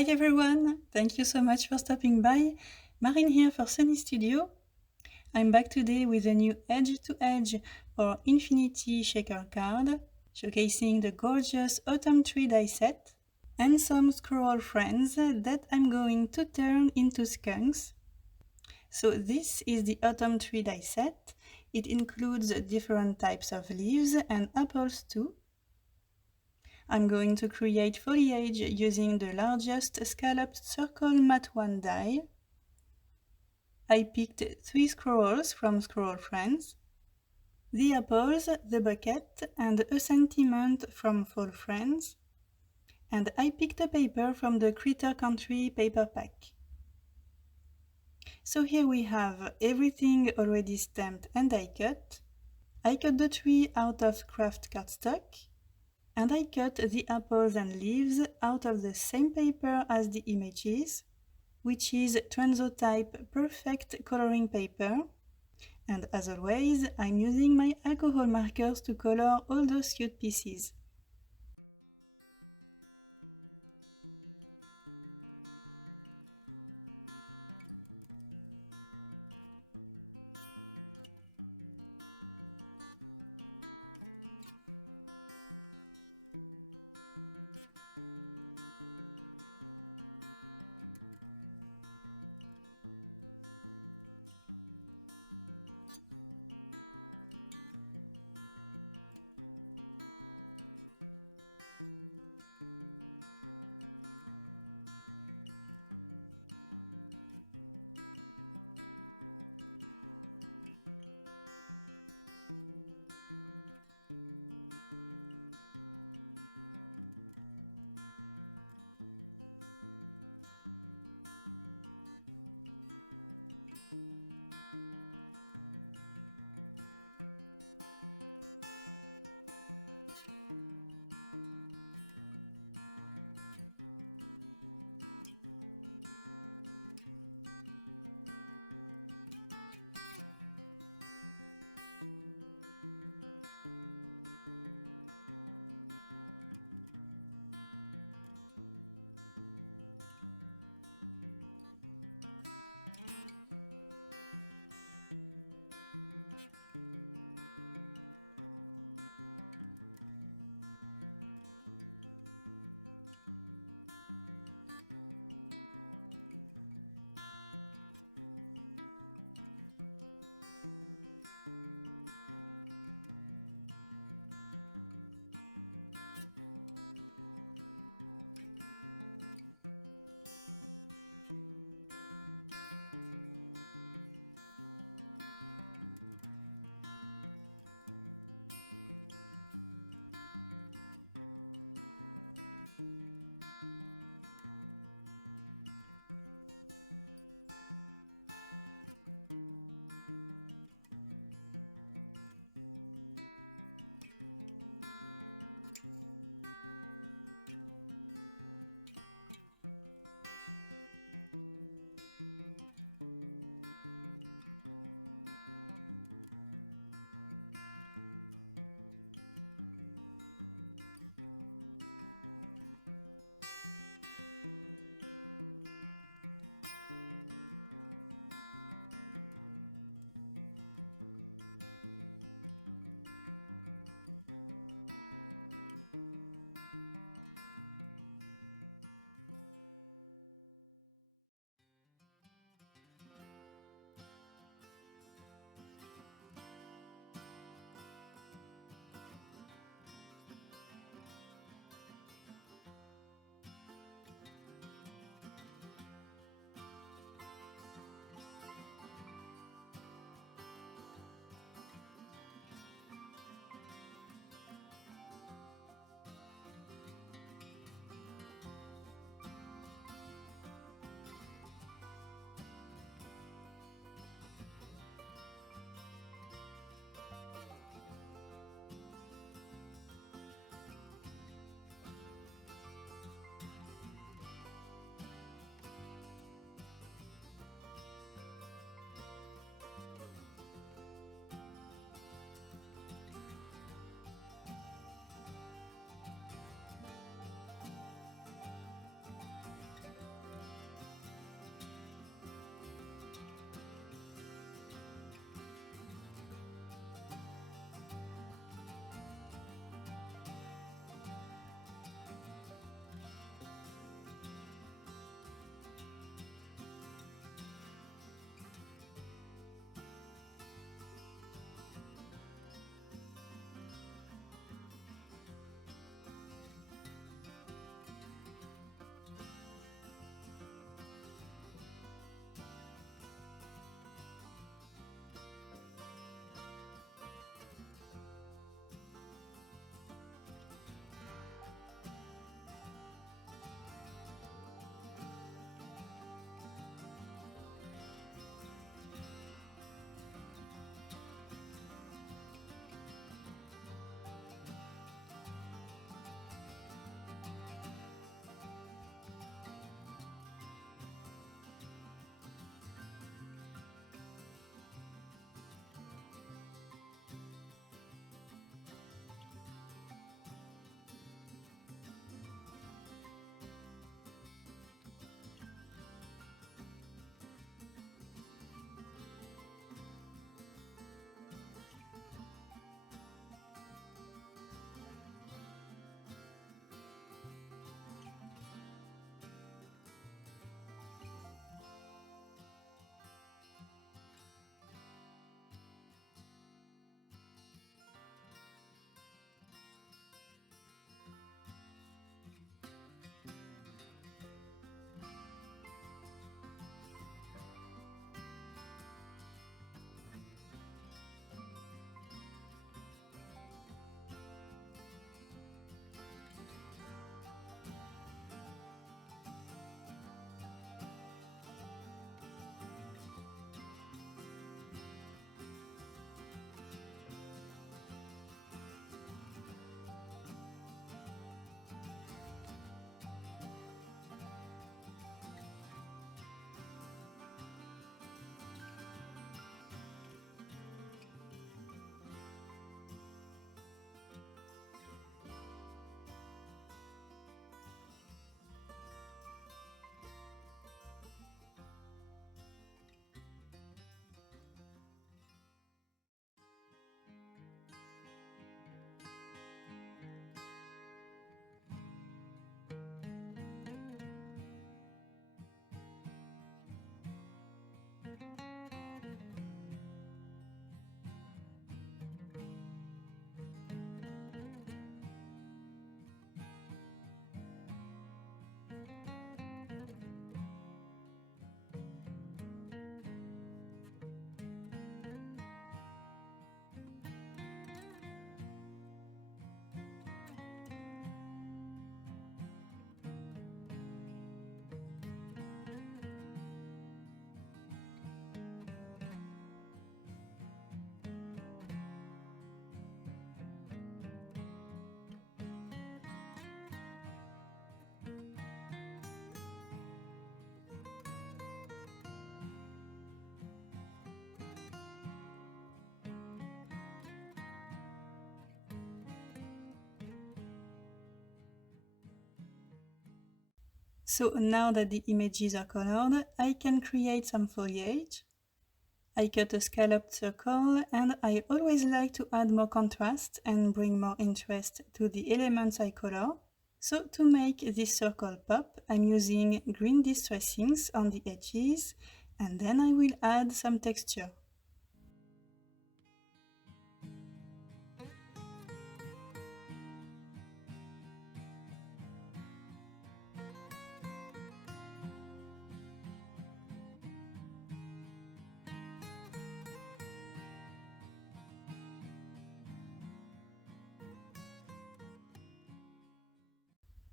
Hi everyone! Thank you so much for stopping by. Marine here for Sunny Studio. I'm back today with a new Edge to Edge or Infinity Shaker card, showcasing the gorgeous Autumn Tree die set and some squirrel friends that I'm going to turn into skunks. So this is the Autumn Tree die set. It includes different types of leaves and apples too. I'm going to create foliage using the largest scalloped circle matte 1 die. I picked 3 squirrels from Squirrel Friends, the apples, the bucket, and a sentiment from Fall Friends, and I picked a paper from the Critter Country paper pack. So here we have everything already stamped and die cut. I cut the tree out of craft cardstock, and I cut the apples and leaves out of the same paper as the images, which is Transotype Perfect Coloring Paper. And as always, I'm using my alcohol markers to color all those cute pieces. So now that the images are colored, I can create some foliage. I cut a scalloped circle, and I always like to add more contrast and bring more interest to the elements I color. So to make this circle pop, I'm using green distressings on the edges, and then I will add some texture.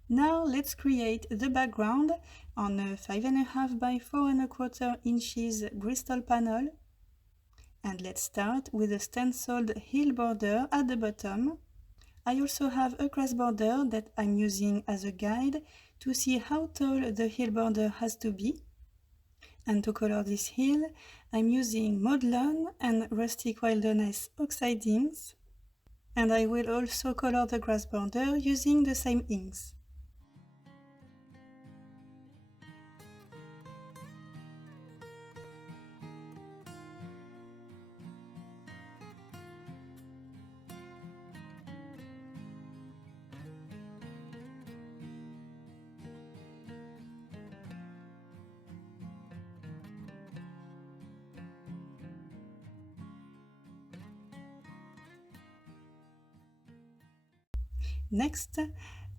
Now let's create the background on a 5.5 by 4.25 inches Bristol panel. And let's start with a stenciled heel border at the bottom. I also have a grass border that I'm using as a guide to see how tall the heel border has to be. And to color this heel, I'm using mowed lawn and rustic wilderness oxidings. And I will also color the grass border using the same inks. Next,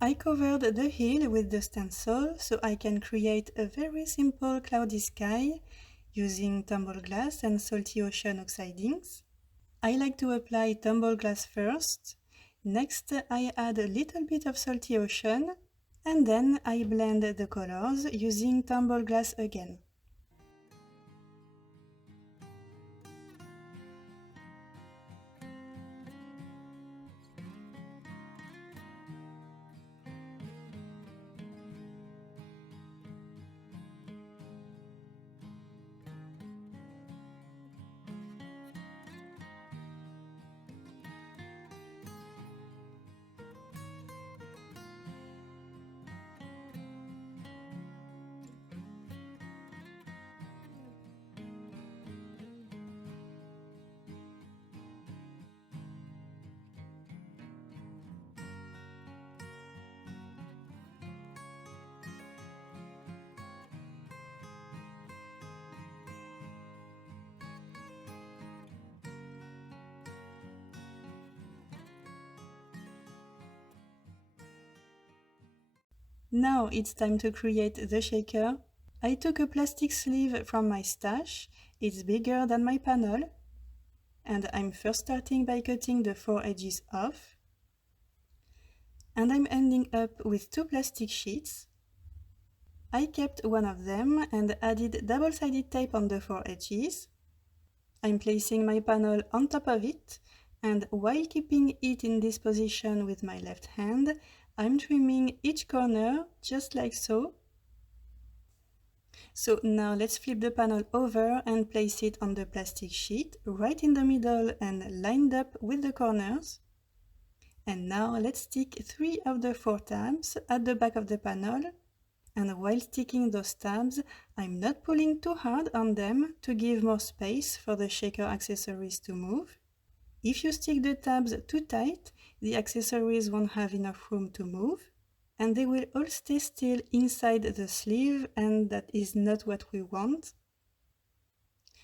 I covered the heel with the stencil so I can create a very simple cloudy sky using tumbled glass and salty ocean oxidings. I like to apply tumbled glass first. Next, I add a little bit of salty ocean, and then I blend the colors using tumbled glass again. Now it's time to create the shaker. I took a plastic sleeve from my stash. It's bigger than my panel. And I'm first starting by cutting the 4 edges off. And I'm ending up with 2 plastic sheets. I kept one of them and added double-sided tape on the 4 edges. I'm placing my panel on top of it, and while keeping it in this position with my left hand, I'm trimming each corner just like so. So now let's flip the panel over and place it on the plastic sheet right in the middle and lined up with the corners. And now let's stick 3 of the 4 tabs at the back of the panel. And while sticking those tabs, I'm not pulling too hard on them to give more space for the shaker accessories to move. If you stick the tabs too tight, the accessories won't have enough room to move, and they will all stay still inside the sleeve, and that is not what we want.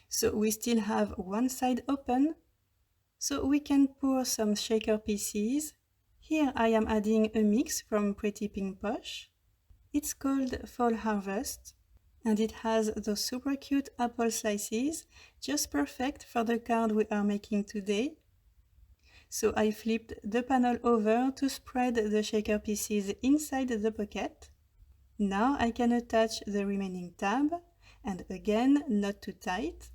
So we still have one side open, so we can pour some shaker pieces. Here I am adding a mix from Pretty Pink Posh. It's called Fall Harvest, and it has those super cute apple slices, just perfect for the card we are making today. So I flipped the panel over to spread the shaker pieces inside the pocket. Now I can attach the remaining tab, and again, not too tight.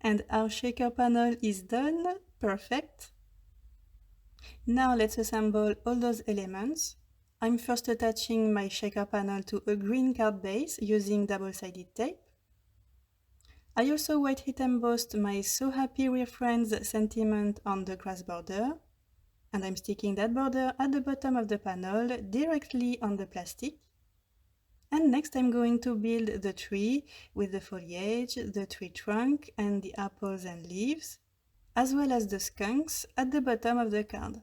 And our shaker panel is done, perfect. Now let's assemble all those elements. I'm first attaching my shaker panel to a green card base using double-sided tape. I also white heat embossed my So Happy We're Friends sentiment on the grass border, and I'm sticking that border at the bottom of the panel directly on the plastic. And next I'm going to build the tree with the foliage, the tree trunk and the apples and leaves, as well as the skunks at the bottom of the card.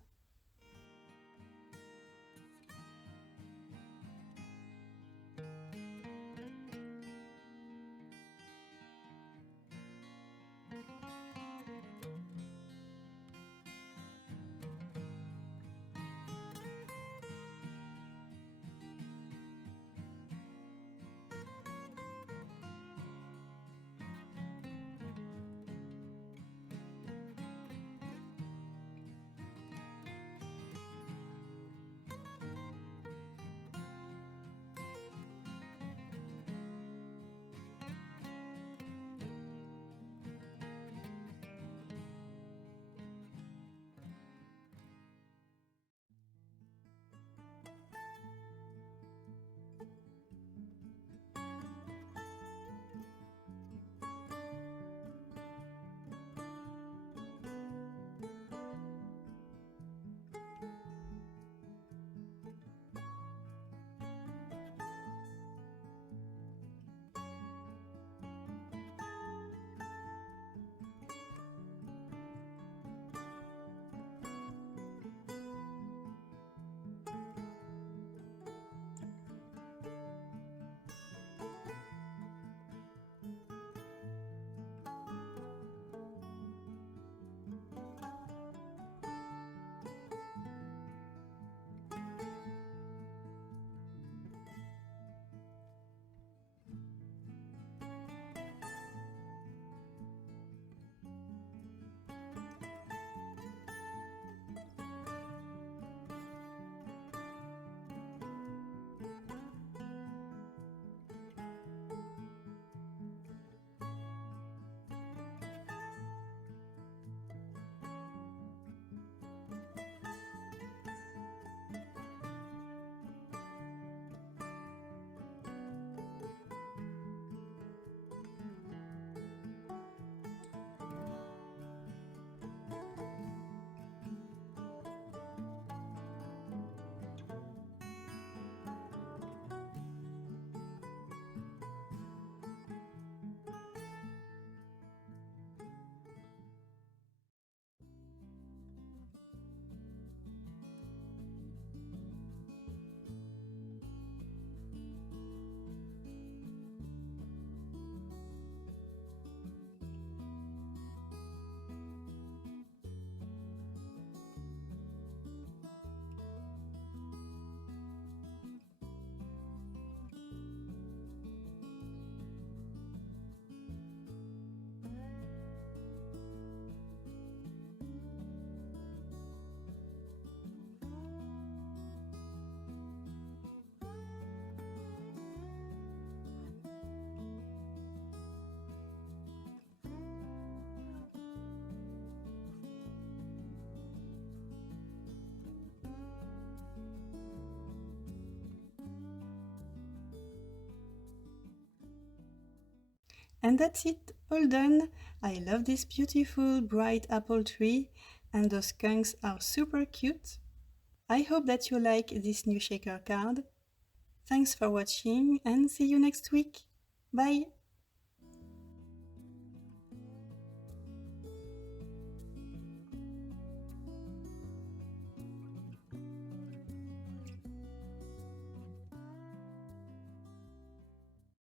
And that's it, all done. I love this beautiful bright apple tree and those skunks are super cute. I hope that you like this new shaker card. Thanks for watching and see you next week. Bye!